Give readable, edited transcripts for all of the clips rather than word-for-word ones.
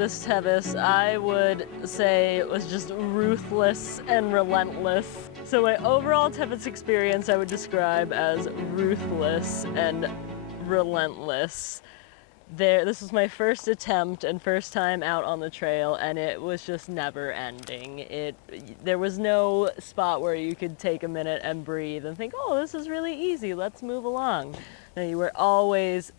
this Tevis, I would say it was just ruthless and relentless. So my overall Tevis experience I would describe as ruthless and relentless. This was my first attempt and first time out on the trail, and it was just never ending. There was no spot where you could take a minute and breathe and think, oh, this is really easy, let's move along. No, you always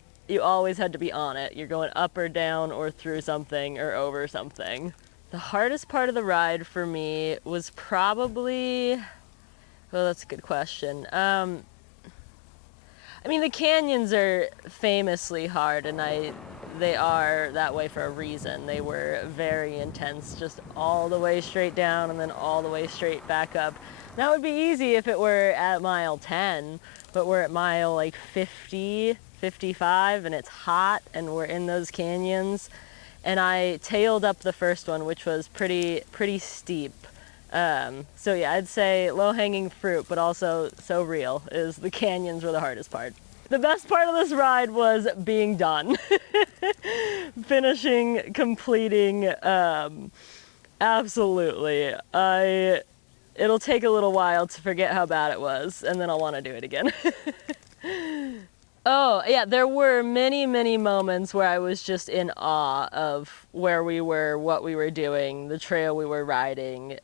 had to be on it. You're going up or down or through something or over something. The hardest part of the ride for me was probably, well, that's a good question. I mean, the canyons are famously hard, and they are that way for a reason. They were very intense, just all the way straight down and then all the way straight back up. That would be easy if it were at mile 10, but we're at mile like 50, 55, and it's hot, and we're in those canyons. And I tailed up the first one, which was pretty steep. So yeah, I'd say low-hanging fruit, but also so real, is the canyons were the hardest part. The best part of this ride was being done. Finishing, completing, absolutely. It'll take a little while to forget how bad it was, and then I'll want to do it again. Oh, yeah, there were many moments where I was just in awe of where we were, what we were doing, the trail we were riding.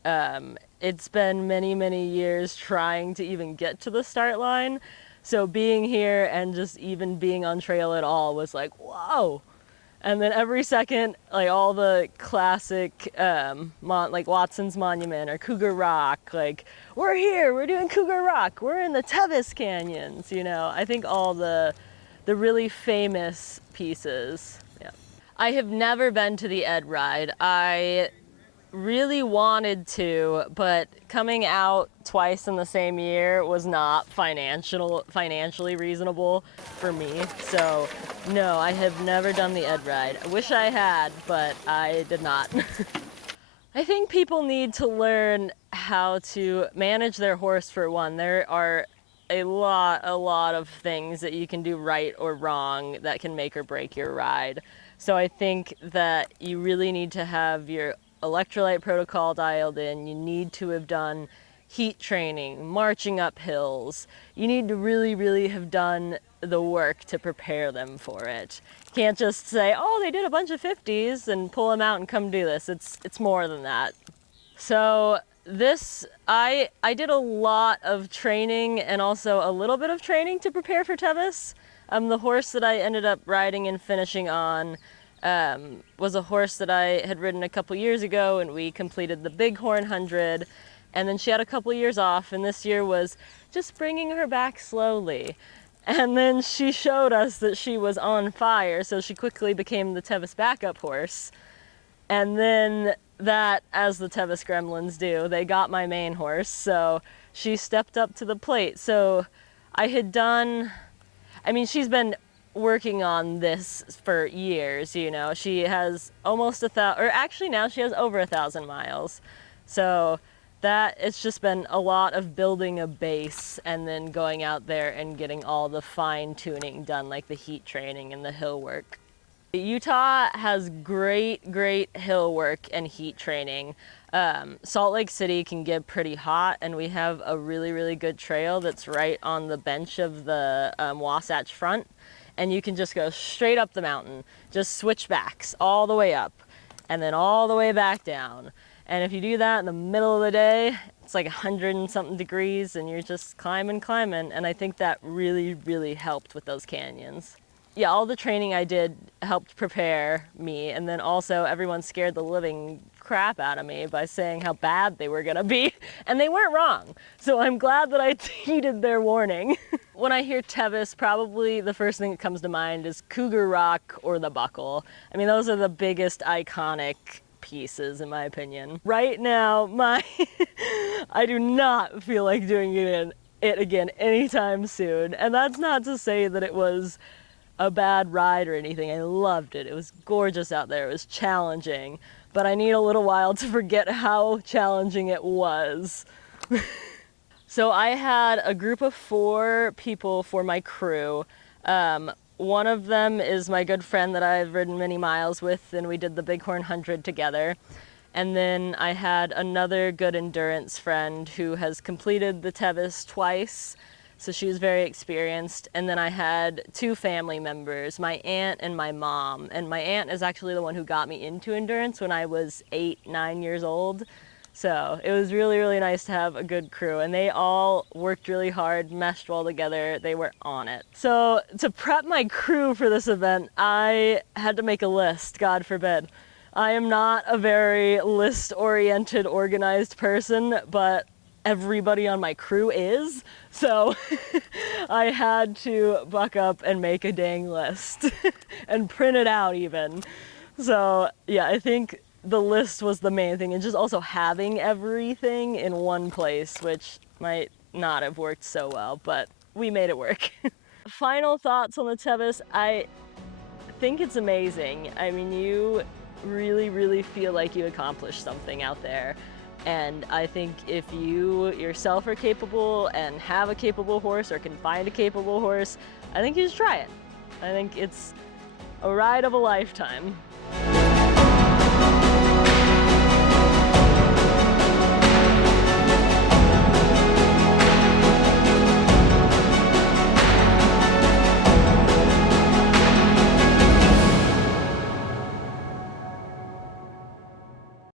It's been many years trying to even get to the start line, so being here and just even being on trail at all was like, whoa! And then every second, like all the classic, like Watson's Monument or Cougar Rock, like, we're here, we're doing Cougar Rock, we're in the Tevis Canyons, you know. I think all the really famous pieces, yeah. I have never been to the Ed Ride. I really wanted to, but coming out twice in the same year was not financially reasonable for me. So no, I have never done the Ed Ride. I wish I had, but I did not. I think people need to learn how to manage their horse, for one. There are a lot of things that you can do right or wrong that can make or break your ride. So I think that you really need to have your electrolyte protocol dialed in. You need to have done heat training, marching up hills. You need to really have done the work to prepare them for it. You can't just say, oh, they did a bunch of 50s and pull them out and come do this. It's more than that. So this, I did a lot of training and also a little bit of training to prepare for Tevis. The horse that I ended up riding and finishing on was a horse that I had ridden a couple years ago, and we completed the Bighorn 100, and then she had a couple years off, and this year was just bringing her back slowly. And then she showed us that she was on fire, so she quickly became the Tevis backup horse. And then that, as the Tevis gremlins do, they got my main horse, so she stepped up to the plate. So I had done, I mean, she's been working on this for years, you know. She has almost 1,000, or actually now she has over 1,000 miles. So that, it's just been a lot of building a base and then going out there and getting all the fine tuning done, like the heat training and the hill work. Utah has great hill work and heat training. Salt Lake City can get pretty hot, and we have a really good trail that's right on the bench of the Wasatch Front, and you can just go straight up the mountain, just switchbacks all the way up and then all the way back down. And if you do that in the middle of the day, it's like 100 and something degrees, and you're just climbing, and I think that really helped with those canyons. Yeah, all the training I did helped prepare me, and then also everyone scared the living crap out of me by saying how bad they were gonna be, and they weren't wrong. So I'm glad that I heeded their warning. When I hear Tevis, probably the first thing that comes to mind is Cougar Rock or the Buckle. I mean, those are the biggest iconic pieces in my opinion. Right now, I do not feel like doing it again anytime soon, and that's not to say that it was a bad ride or anything. I loved it. It was gorgeous out there. It was challenging, but I need a little while to forget how challenging it was. So I had a group of 4 people for my crew. one of them is my good friend that I've ridden many miles with, and we did the Bighorn 100 together. And then I had another good endurance friend who has completed the Tevis twice, so she was very experienced. And then I had two family members, my aunt and my mom. And my aunt is actually the one who got me into endurance when I was 8, 9 years old. So it was really, really nice to have a good crew, and they all worked really hard, meshed well together. They were on it. So to prep my crew for this event, I had to make a list, God forbid. I am not a very list-oriented, organized person, but everybody on my crew is. So I had to buck up and make a dang list and print it out even. So yeah, I think the list was the main thing, and just also having everything in one place, which might not have worked so well, but we made it work. Final thoughts on the Tevis. I think it's amazing. I mean, you really, really feel like you accomplished something out there. And I think if you yourself are capable and have a capable horse or can find a capable horse, I think you should try it. I think it's a ride of a lifetime.